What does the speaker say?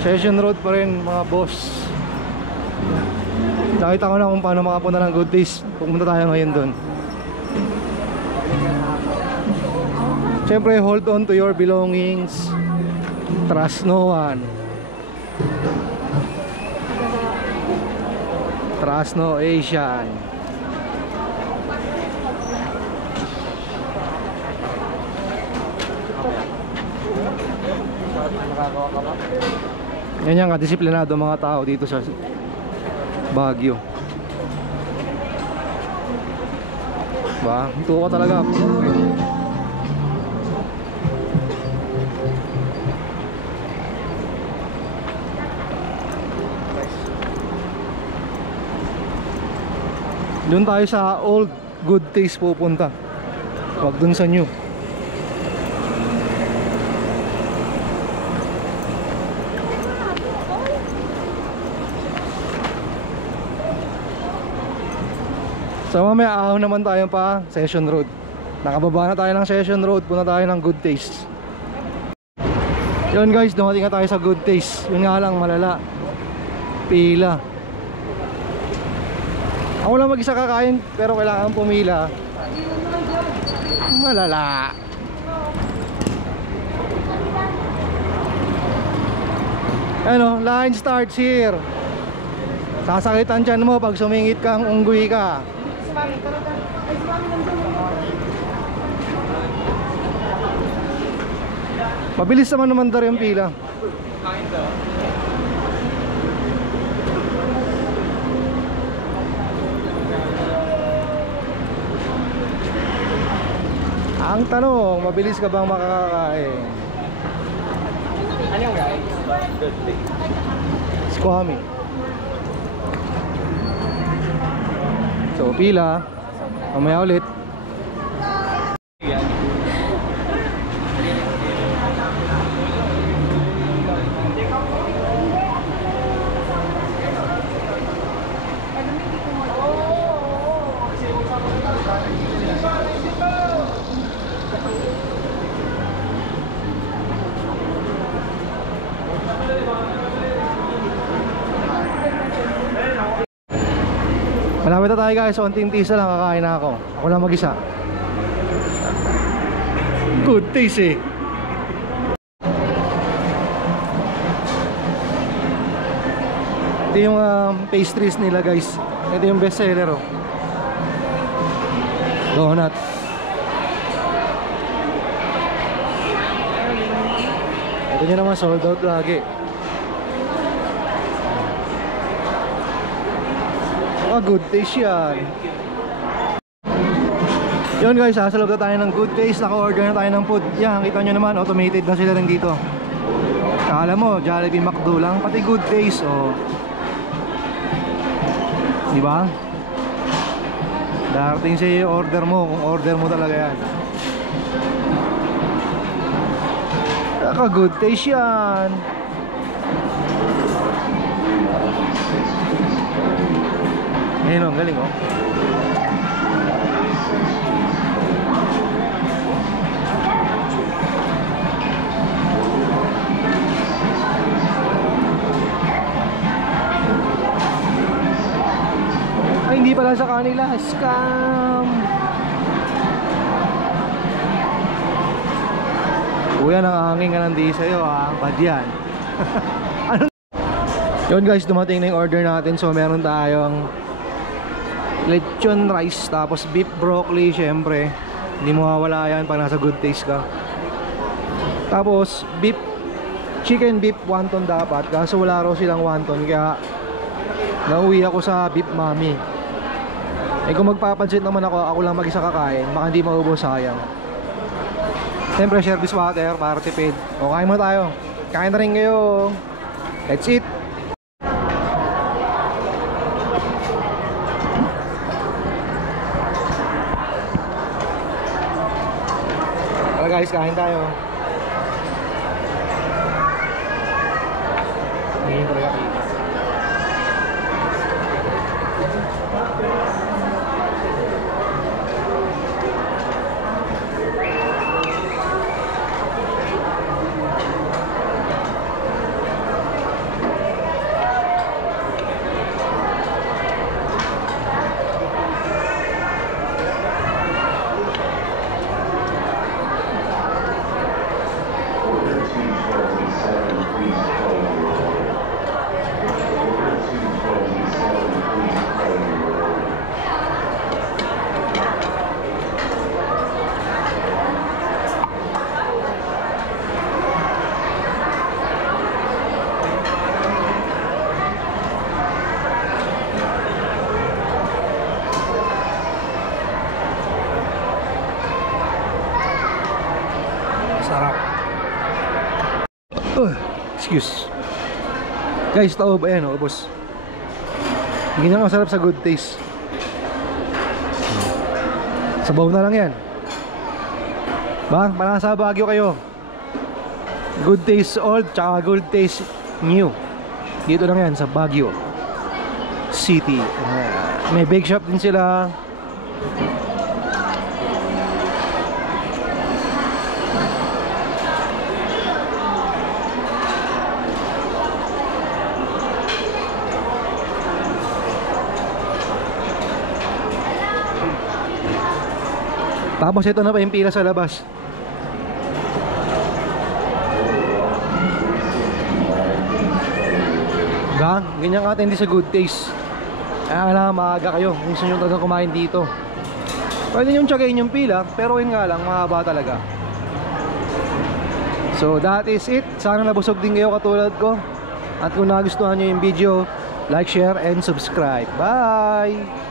Session Road pa rin mga boss. Nakita ko na kung paano makapunta ng Good Taste. Pupunta tayo ngayon doon. Siyempre, hold on to your belongings. Trust no one. Trust no Asian. Yan yung kadisiplinado mga tao dito sa Baguio. Ba, ito ka talaga. Doon tayo sa Old Good Taste pupunta. Huwag doon sa new. So mamaya ahon naman tayo pa Session Road. Nakababa na tayo ng Session Road, punta tayo ng Good Taste. Yun guys, dumating na tayo sa Good Taste. Yun nga lang, malala. Pila. Ako lang mag-isa kakain, pero kailangan pumila. Malala. Ano, line starts here. Sasakitan dyan mo pag sumingit kang unggoy ka. Mabilis naman namandar yung pila. Ang tanong, mabilis ka bang makakakain? Ano yung guys? Squammy. So pila, mamaya ulit. Malapit na tayo guys, unting tisa lang, kakain na ako. Ako lang mag-isa. Good Taste eh. Ito yung pastries nila guys. Ito yung best seller oh. Donut. Ito nyo naman sold out lagi. Good Taste yan. Yun guys, sa loob na tayo ng Good Taste. Naka-order na tayo ng food. Yan, kita nyo naman, automated na sila rin dito. Kala mo, Jollibee, McDo lang, pati Good Taste oh. Diba? Darating siya yung order mo, kung order mo talaga yan. Naka-Good Taste yan. Ayun o, galing o. Ay, hindi pala sa kanila. Scam. Kuya, nakahangin ka nandi sa'yo ha. Bad yan. Ano? Yun guys, dumating na yung order natin. So meron tayong lechon rice, tapos beef broccoli, syempre hindi mawawala yan pag nasa Good Taste ka. Tapos beef, chicken beef wonton dapat, kaso wala raw silang wonton, kaya nauwi ako sa beef mami. Eh kung magpapansit naman ako lang mag-isa kakain, baka hindi maubos, sayang. Syempre service water para tipid. O kain mo tayo, kain na rin kayo. Let's eat. Guys, kain tayo. Hindi ko talaga kita. Excuse. Guys, taob. Ayan o, ubos. Ganyan ang sarap sa Good Taste. Sabaw na lang yan. Bang, panasa Baguio kayo. Good Taste Old tsaka Good Taste New. Dito lang yan sa Baguio City. May bake shop din sila. Tapos ito na pa yung pila sa labas. Gang, ganyan ka hindi sa Good Taste. Kaya kailangan maaga kayo kung gusto nyo talaga kumain dito. Pwede nyo tsagayin yung pila, pero yun nga lang, mahaba talaga. So that is it. Sana nabusog din kayo katulad ko. At kung nagustuhan nyo yung video, like, share, and subscribe. Bye!